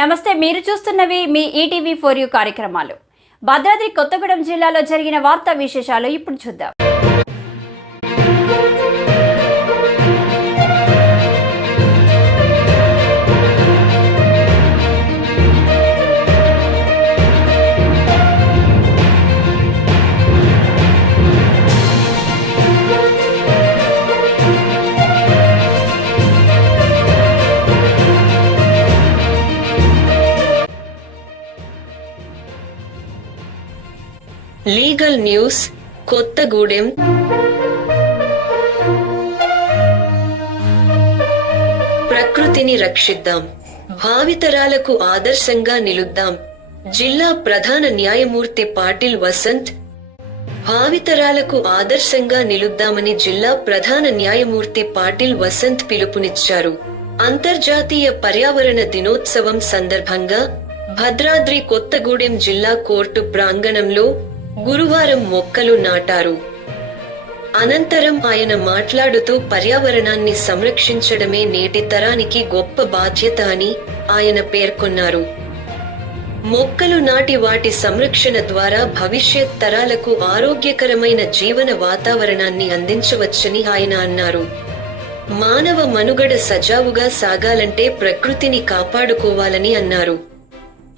నమస్తే మీరు చూస్తున్నవి మీ ఈటీవీ ఫోర్ యూ కార్యక్రమాలు. భద్రాద్రి కొత్తగూడెం జిల్లాలో జరిగిన వార్తా విశేషాలు ఇప్పుడు చూద్దాం. Legal news Kothagudem. ప్రకృతిని రక్షిద్దాం. భావితరాలకు ఆదర్శంగా నిలుద్దాం. జిల్లా ప్రధాన న్యాయమూర్తి పాటిల్ వసంత్ భావితరాలకు ఆదర్శంగా నిలుద్దామని జిల్లా ప్రధాన న్యాయమూర్తి పాటిల్ వసంత్ పిలుపునిచ్చారు. అంతర్జాతీయ పర్యావరణ దినోత్సవం సందర్భంగా భద్రాద్రి కొత్తగూడెం జిల్లా కోర్టు ప్రాంగణంలో గురువారం మొక్కలు నాటారు. అనంతరం ఆయన మాట్లాడుతూ పర్యావరణాన్ని సంరక్షించడమే నేటి తరానికి గొప్ప బాధ్యత అని ఆయన పేర్కొన్నారు. మొక్కలు నాటి వాటి సంరక్షణ ద్వారా భవిష్యత్ తరాలకు ఆరోగ్యకరమైన జీవన వాతావరణాన్ని అందించవచ్చని ఆయన అన్నారు. మానవ మనుగడ సజావుగా సాగాలంటే ప్రకృతిని కాపాడుకోవాలని అన్నారు.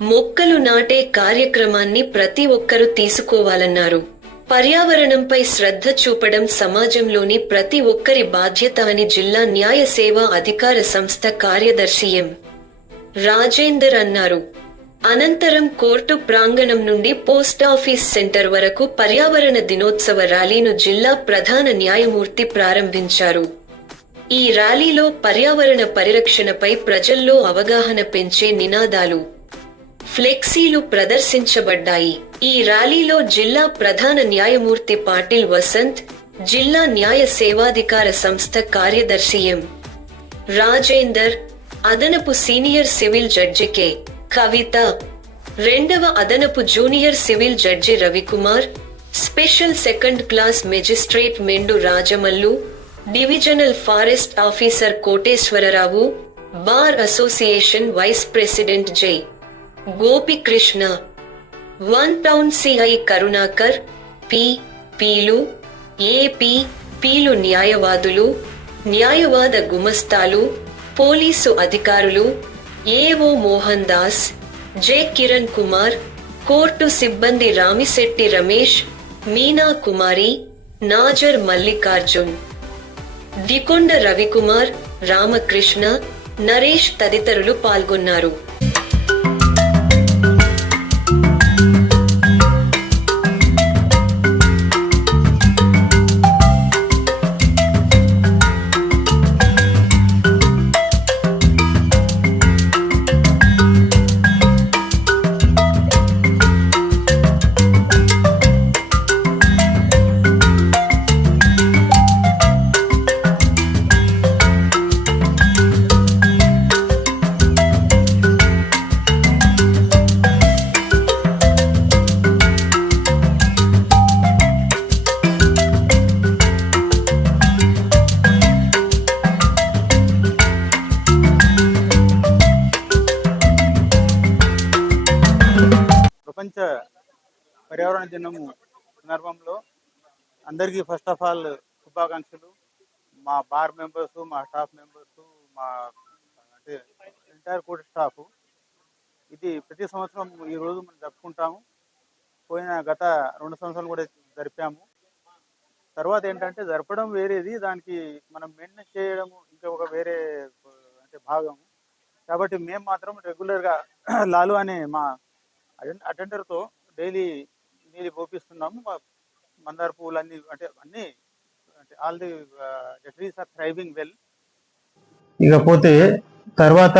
మొక్కలు నాటే కార్యక్రమాన్ని ప్రతి ఒక్కరూ తీసుకోవాలన్నారు. పర్యావరణంపై శ్రద్ధ చూపడం సమాజంలోని ప్రతి ఒక్కరి బాధ్యత అని జిల్లా న్యాయ సేవా అధికార సంస్థ కార్యదర్శి ఎం. రాజేందర్ అన్నారు. అనంతరం కోర్టు ప్రాంగణం నుండి పోస్టాఫీస్ సెంటర్ వరకు పర్యావరణ దినోత్సవ ర్యాలీను జిల్లా ప్రధాన న్యాయమూర్తి ప్రారంభించారు. ఈ ర్యాలీలో పర్యావరణ పరిరక్షణపై ప్రజల్లో అవగాహన పెంచే నినాదాలు ఫ్లెక్సీలు ప్రదర్శించబడ్డాయి. ఈ ర్యాలీలో జిల్లా ప్రధాన న్యాయమూర్తి పాటిల్ వసంత్ జిల్లా న్యాయ సేవాధికార సంస్థ కార్యదర్శి ఎం. రాజేందర్ అదనపు senior civil judge K. Kavitha రెండవ అదనపు junior civil judge Ravikumar special second class magistrate Mendu Rajamallu divisional forest officer Koteswararao bar association vice president J. Gopikrishna one town CI Karunakar P peel AP పీలు న్యాయవాదులు న్యాయవాద గుమస్తాలు police అధికారులు AO Mohan Das J Kiran Kumar court సిబ్బంది రామిశెట్టి రమేష్ మీనా కుమారి నాజర్ మల్లికార్జున్. దికొండ రవికుమార్ రామకృష్ణ నరేష్ తదితరులు పాల్గొన్నారు. ప్రపంచ పర్యావరణ దినము సందర్భంలో అందరికీ ఫస్ట్ ఆఫ్ ఆల్ శుభాకాంక్షలు. మా బార్ మెంబర్స్ మా స్టాఫ్ మెంబర్స్ మా అంటే ఎంటైర్ కోర్టు స్టాఫ్ ఇది ప్రతి సంవత్సరం ఈ రోజు మనం జరుపుకుంటాము. పోయిన గత రెండు సంవత్సరాలు కూడా జరిపాము. తర్వాత ఏంటంటే జరపడం వేరేది దానికి మనం మెయింటెన్స్ చేయడం ఇంకా ఒక వేరే అంటే భాగం కాబట్టి మేము మాత్రం రెగ్యులర్గా లాలు అనే మా అటెండర్తో డైలీ నీళ్ళు పోపిస్తున్నాము. మందార పువ్వులు అన్ని అంటే అన్ని అంటే all the trees are thriving well. ఇకపోతే తర్వాత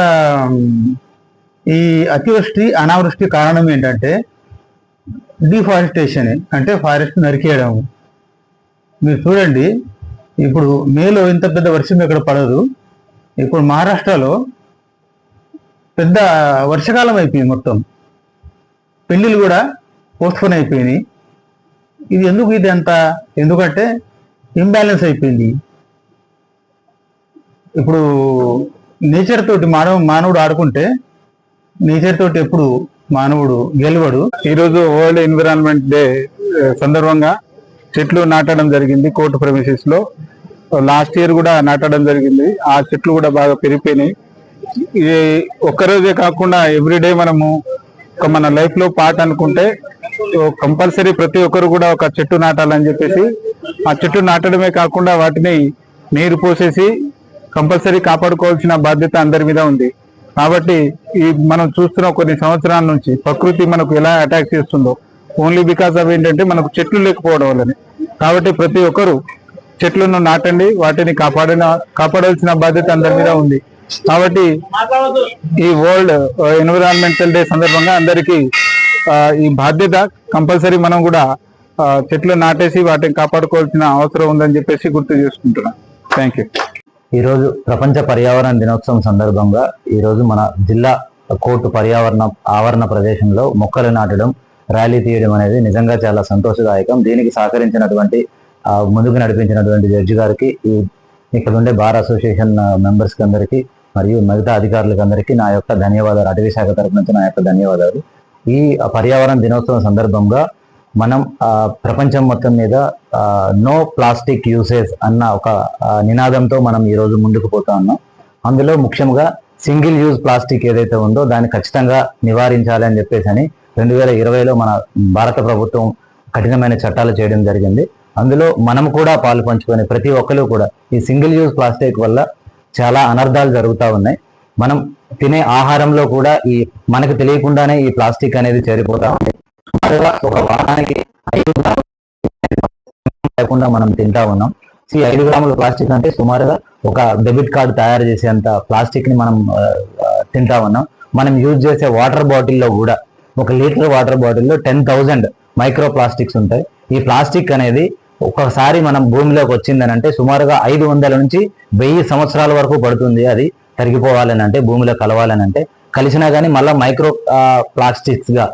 ఈ అతివృష్టి అనావృష్టి కారణం ఏంటంటే డిఫారెస్టేషన్ అంటే ఫారెస్ట్ నరికేయడం మీరు చూడండి ఇప్పుడు మేలో ఇంత పెద్ద వర్షం ఇక్కడ పడదు. ఇప్పుడు మహారాష్ట్రలో పెద్ద వర్షకాలం అయిపోయింది మొత్తం. పెళ్ళిళ్ళు కూడా పోస్ట్పోన్ అయిపోయినాయి. ఇది ఎందుకు ఇది అంత? ఎందుకంటే ఇంబ్యాలెన్స్ అయిపోయింది. ఇప్పుడు నేచర్ తోటి మానవ మానవుడు ఆడుకుంటే నేచర్ తోటి ఎప్పుడు మానవుడు గెలవడు. ఈరోజు వరల్డ్ ఎన్విరాన్మెంట్ డే సందర్భంగా చెట్లు నాటడం జరిగింది కోర్టు ప్రమిసెస్లో. లాస్ట్ ఇయర్ కూడా నాటడం జరిగింది. ఆ చెట్లు కూడా బాగా పెరిగిపోయినాయి. ఇది ఒక్కరోజే కాకుండా ఎవ్రీడే మనము ఒక మన లైఫ్లో పార్ట్ అనుకుంటే కంపల్సరీ ప్రతి ఒక్కరు కూడా ఒక చెట్టు నాటాలని చెప్పేసి ఆ చెట్టు నాటడమే కాకుండా వాటిని నీరు పోసేసి కంపల్సరీ కాపాడుకోవాల్సిన బాధ్యత అందరి మీద ఉంది. కాబట్టి ఈ మనం చూస్తున్న కొన్ని సంవత్సరాల నుంచి ప్రకృతి మనకు ఎలా అటాక్ చేస్తుందో ఓన్లీ బికాస్ ఆఫ్ ఏంటంటే మనకు చెట్లు లేకపోవడం వల్లనే. కాబట్టి ప్రతి ఒక్కరు చెట్లను నాటండి వాటిని కాపాడిన కాపాడాల్సిన బాధ్యత అందరి మీద ఉంది. కాబట్టి ఈ వరల్డ్ ఎన్విరాన్మెంటల్ డే సందర్భంగా అందరికీ ఈ బాధ్యత కంపల్సరీ మనం కూడా చెట్లు నాటేసి వాటిని కాపాడుకోవాల్సిన అవసరం ఉందని చెప్పేసి గుర్తు చేసుకుంటున్నాం. థ్యాంక్ యూ ఈరోజు ప్రపంచ పర్యావరణ దినోత్సవం సందర్భంగా ఈరోజు మన జిల్లా కోర్టు పర్యావరణ ఆవరణ ప్రదేశంలో మొక్కలు నాటడం ర్యాలీ తీయడం అనేది నిజంగా చాలా సంతోషదాయకం. దీనికి సహకరించినటువంటి ఆ, ముందుకు నడిపించినటువంటి జడ్జి గారికి ఈ ఇక్కడ ఉండే బార్ అసోసియేషన్ మెంబర్స్ అందరికీ మరియు మిగతా అధికారులకు అందరికీ నా యొక్క ధన్యవాదాలు. అటవీ శాఖ తరపు నుంచి నా యొక్క ధన్యవాదాలు. ఈ పర్యావరణ దినోత్సవం సందర్భంగా మనం ప్రపంచం మొత్తం మీద నో ప్లాస్టిక్ యూసేజ్ అన్న ఒక నినాదంతో మనం ఈ రోజు ముందుకు పోతా ఉన్నాం. అందులో ముఖ్యంగా సింగిల్ యూజ్ ప్లాస్టిక్ ఏదైతే ఉందో దాన్ని ఖచ్చితంగా నివారించాలి అని చెప్పేసి అని రెండు వేల ఇరవైలో మన భారత ప్రభుత్వం కఠినమైన చట్టాలు చేయడం జరిగింది. అందులో మనం కూడా పాలు పంచుకొని ప్రతి ఒక్కరు కూడా ఈ సింగిల్ యూజ్ ప్లాస్టిక్ వల్ల చాలా అనర్థాలు జరుగుతూ ఉన్నాయి. మనం తినే ఆహారంలో కూడా ఈ మనకు తెలియకుండానే ఈ ప్లాస్టిక్ అనేది చేరిపోతా ఉంది. ఒక వారానికి ఐదు లేకుండా మనం తింటా ఉన్నాం. ఈ ఐదు గ్రాముల ప్లాస్టిక్ అంటే సుమారుగా ఒక డెబిట్ కార్డు తయారు చేసేంత ప్లాస్టిక్ని మనం తింటా ఉన్నాం. మనం యూజ్ చేసే వాటర్ బాటిల్లో కూడా ఒక లీటర్ వాటర్ బాటిల్లో టెన్ థౌజండ్ మైక్రో ప్లాస్టిక్స్ ఉంటాయి. ఈ ప్లాస్టిక్ అనేది ఒక్కసారి మనం భూమిలోకి వచ్చిందని అంటే సుమారుగా ఐదు వందల నుంచి వెయ్యి సంవత్సరాల వరకు పడుతుంది అది తరిగిపోవాలని అంటే భూమిలో కలవాలని అంటే కలిసినా కానీ మళ్ళీ మైక్రో ప్లాస్టిక్స్గా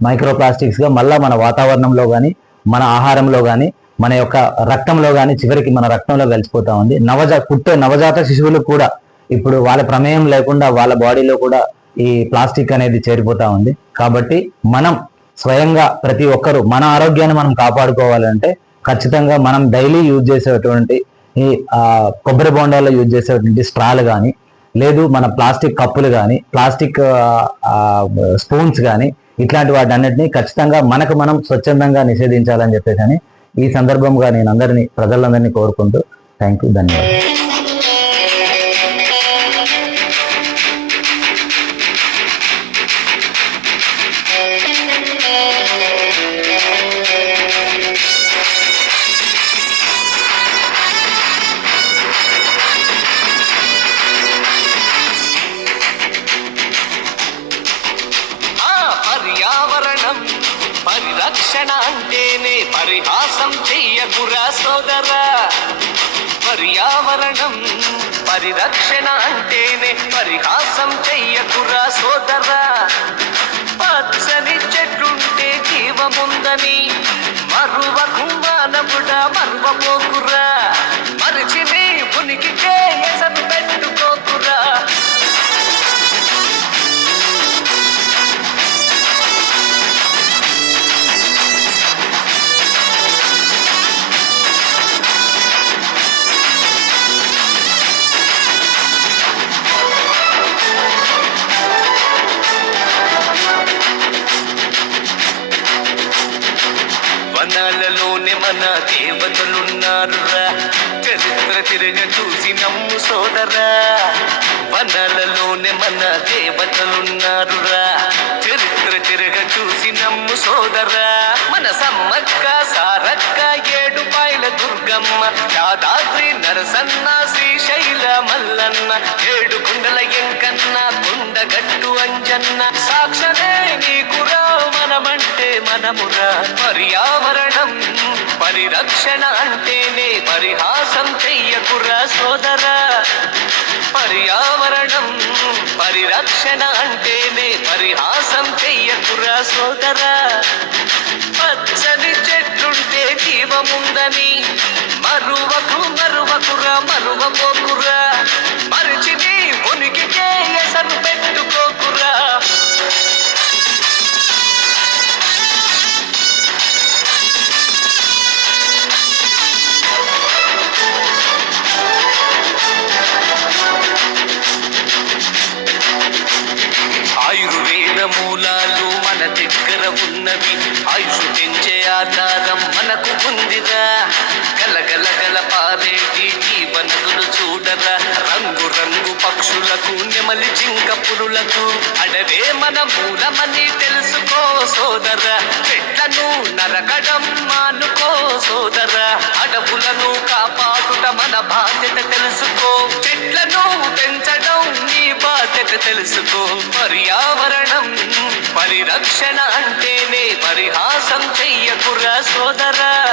మైక్రో ప్లాస్టిక్స్గా మళ్ళీ మన వాతావరణంలో కానీ మన ఆహారంలో కానీ మన యొక్క రక్తంలో కానీ చివరికి మన రక్తంలో కలిసిపోతా ఉంది. నవజా పుట్టే నవజాత శిశువులు కూడా ఇప్పుడు వాళ్ళ ప్రమేయం లేకుండా వాళ్ళ బాడీలో కూడా ఈ ప్లాస్టిక్ అనేది చేరిపోతా ఉంది. కాబట్టి మనం స్వయంగా ప్రతి ఒక్కరూ మన ఆరోగ్యాన్ని మనం కాపాడుకోవాలంటే ఖచ్చితంగా మనం డైలీ యూజ్ చేసేటువంటి ఈ కొబ్బరి బొండాల్లో యూజ్ చేసేటువంటి స్ట్రాలు కానీ లేదు మన ప్లాస్టిక్ కప్పులు కానీ ప్లాస్టిక్ స్పూన్స్ కానీ ఇట్లాంటి వాటి అన్నిటినీ ఖచ్చితంగా మనకు మనం స్వచ్ఛందంగా నిషేధించాలని చెప్పేసి అని ఈ సందర్భంగా నేను అందరినీ ప్రజలందరినీ కోరుకుంటూ థ్యాంక్ యూ ధన్యవాదాలు. పరిరక్షణ అంటేనే పరిహాసం చెయ్యకురా సోదరా. పచ్చని చెట్టుంటే జీవముందని మరువకు మానవుడా మరువపోకురా. దేవతలున్నారురా చరిత్ర తిరగ చూసి నమ్ము సోదరా. వనలలోనే మన దేవతలున్నారురా. చరిత్ర తిరగ చూసి నమ్ము సోదరా. మన సమ్మక్క సారక్క ఏడు పాయల దుర్గమ్మ యాదాద్రి నరసన్న శ్రీశైల మల్లన్న ఏడు కుండల ఎంకన్న కొండగట్టు అంజన్న. సాక్షనే నీకురా మనమంటే మనమురా. పర్యావరణం పరిరక్షణ అంటే సోదరా పర్యావరణం పరిరక్షణ అంటేనే పరిహాసం చెయ్యకురా సోదరా. పచ్చని చెట్లుంటే జీవముందని మరువకు మరువకురా మరువపోకురా ఉన్నవి. ఆయుష్ పెంచే ఆధారం మనకు ఉందిరా. గలగల గల పారేటి జీవనదులు చూడరా. రంగు రంగు పక్షులకు నెమలి జింక పురులకు అడవే మన మూలమని తెలుసుకో సోదరా. చెట్లను నరకడం మానుకో సోదరా. అడవులను కాపాడుట మన బాధ్యత తెలుసుకో. చెట్లను పెంచడం నీ బాధ్యత తెలుసుకో. పర్యావరణం పరిరక్షణ అంటే పరిహాసం చెయ్యకురా సోదరా.